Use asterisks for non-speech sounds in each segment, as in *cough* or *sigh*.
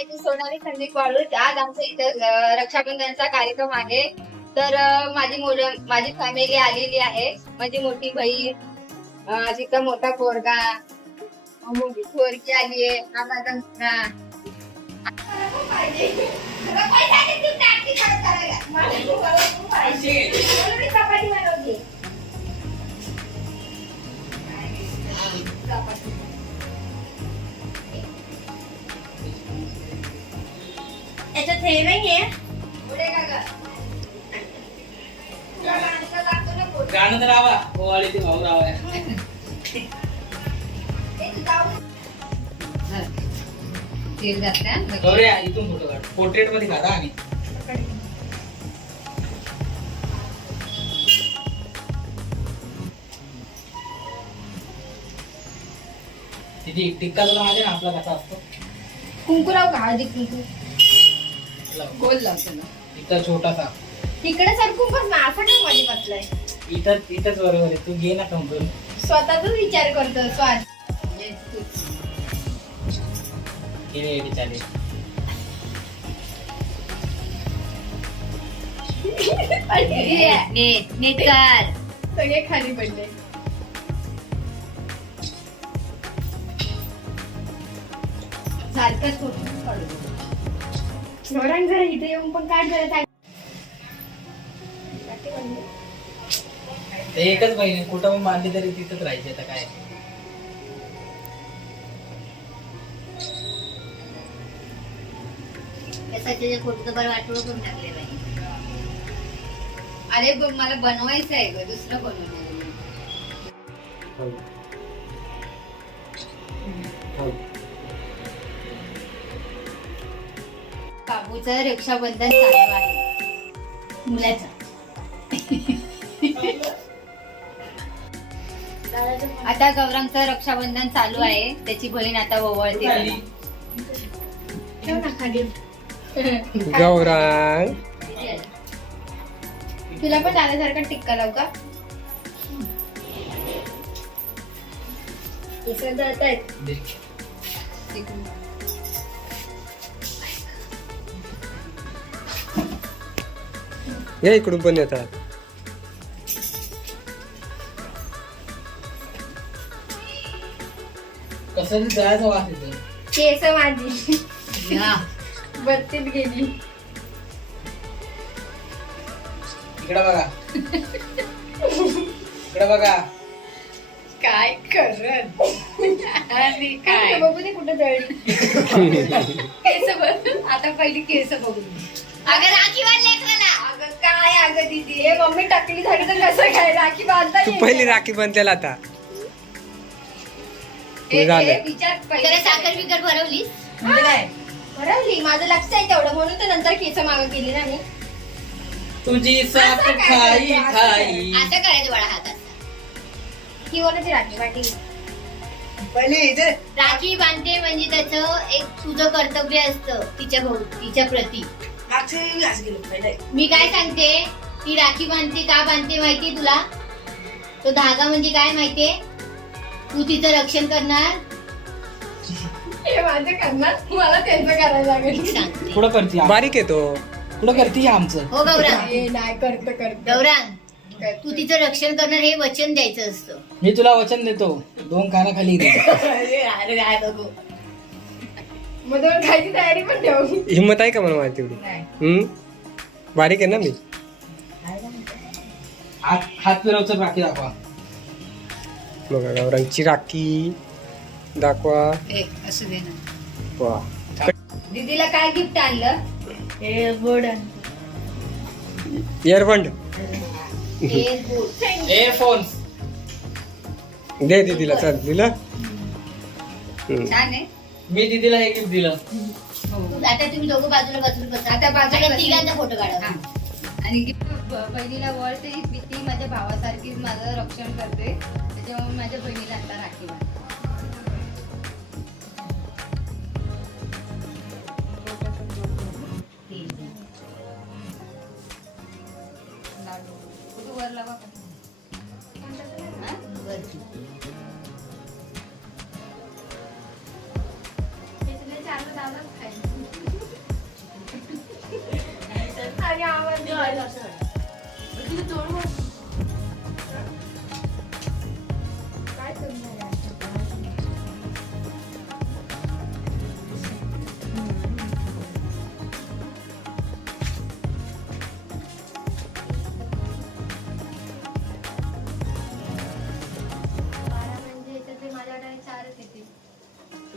आहे ती सोनाली संदीप बाळूच आज आमच्या इथं रक्षाबंधनचा कार्यक्रम आहे. तर माझी मुलं माझी फॅमिली आलेली आहे. माझी मोठी बहीण तिथं मोठा पोरगा मोठी पोरगी आली आहे. आम्हाला माझा मुलगा चपाती बनवली याच्यात हे नाहीये. गाणं तर रावा ओवाळी ते भाऊ रावा. तेल गौऱ्या इथून फोटो काढ. पोर्ट्रेटमध्ये काढा आणि तिथे टिक्का तुला माहिती ना आपला कसा असतो? कुंकू लाव का? हळदी कुंकू. गोल लावतो ना. टिक्का छोटासा. तिकडे सरकून बस ना असं काय मध्ये बसलाय. इथंच इथंच बरोबर आहे. तू घे ना समजून. स्वतःच विचार करतो स्वाद हे चालेल नीट नीट कर. सगळे खाली पडले. सारखंच घरांग जरा इथे येऊन पण काढ जरा चांगलं. ते एकच बहीण कुठं पण बांधली तरी तिथंच राहायची आता काय. त्यासाठी फोटो तर बरं वाटलं करून टाकले बाई. अरे ब- मला बनवायचं आहे ग दुसरं बनवणार बाबूचं रक्षाबंधन चालू आहे. मुलाचं. आता गौरांगचं रक्षाबंधन चालू आहे. त्याची बहीण आता ओवळते गौरांग. तुला पण दादासारखा टिक्का लावू का? जळतायत. या इकडून पण येतात. कसं केस माझी. या. बत्तीत गेली. इकडे बघा. इकडे बघा. काय करत? आणि काय? बघू दे कुठं जळली *laughs* केस बघ. आता पहिली केस बघू. अगं राखी लेकराला अगं काय अगं दीदी? हे मम्मी टाकली झाली तर कसं काय? राखी बांधता तू पहिली? राखी बनतेला आता. हे- झालं. हे विचार त्याला पहिले साखर बिकर भरवलीस? म्हणजे काय? माझं लक्ष आहे तेवढं. म्हणून तर नंतर केस मागं केली ना मी. तुझी साप असं काय खाई करायचं? असं खाई. असं करायचं बाळा हातात. ही कोणाची राखी वाटी राखी बांधते म्हणजे त्याचं एक तुझं कर्तव्य असतं तिच्या भाऊ तिच्या प्रती. मी काय सांगते? ती राखी बांधते का बांधते माहितीये तुला? तो धागा म्हणजे काय माहितीये तू तिचं रक्षण करणार? हे माझं करणार? मला त्यांचं करायला लागेल. सांगते. करते बारीक येतो पुढं करते आमचं. हो गौरांग हे नाही करत करत. गौरांग तू तिचं रक्षण करणार हे वचन द्यायचं असतं. मी तुला वचन देतो. दोन कानाखाली *laughs* घे. अरे काय बघू. मग दोन खायची तयारी पण ठेव. हिंमत आहे का मला माझी तेवढी? हम्म? बारीक आहे ना मी? हात हात फिरवचं राखी दाखवा. बघा राखी दाखवा. असं दे ना. वा. दीदीला काय गिफ्ट आणलं? हे बोर्ड एअरफोन्स दे दीदीला चल दिलं. छान आहे. मी दीदीला हे गिफ्ट दिलं आता तुम्ही दोघं बाजूला बाजूला बसा आता बाजूला बसा. तिघांचा फोटो काढा हा. आणि पहिलीला वळते ही ती माझ्या भावासारखीच माझं रक्षण करते त्याच्यामुळे माझ्या बहिणीला आता राखी बांधते.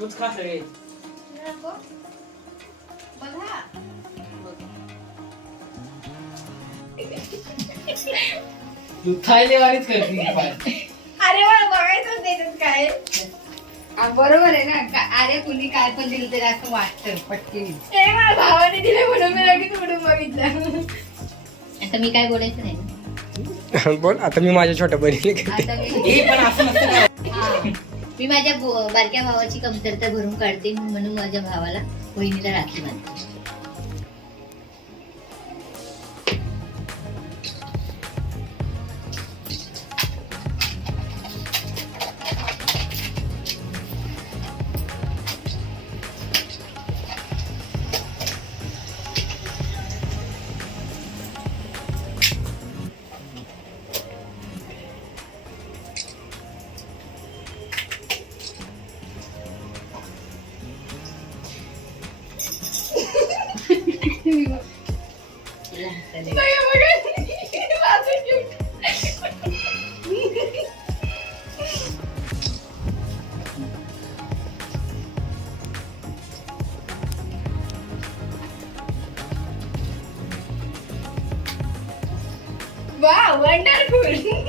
तूच खा सगळे. बघा. तू थायले वारीच करते. अरे मला काय. हा, बरोबर आहे ना. का- अरे कुणी काय पण दिलं तरी असं वाटतं पटकन. हे मला भावाने दिले म्हणून मी लगेच उडून बघितलं. आता मी काय बोलायचं नाही. बोल आता मी माझ्या छोट्या बहिणीला घेते आता मी हे पण असं नसतं का? मी माझ्या बो- बारक्या भावाची कमतरता भरून काढते म्हणून माझ्या भावाला बहिणीला राखी बांधते. तिला हसायला वा वंडरफुल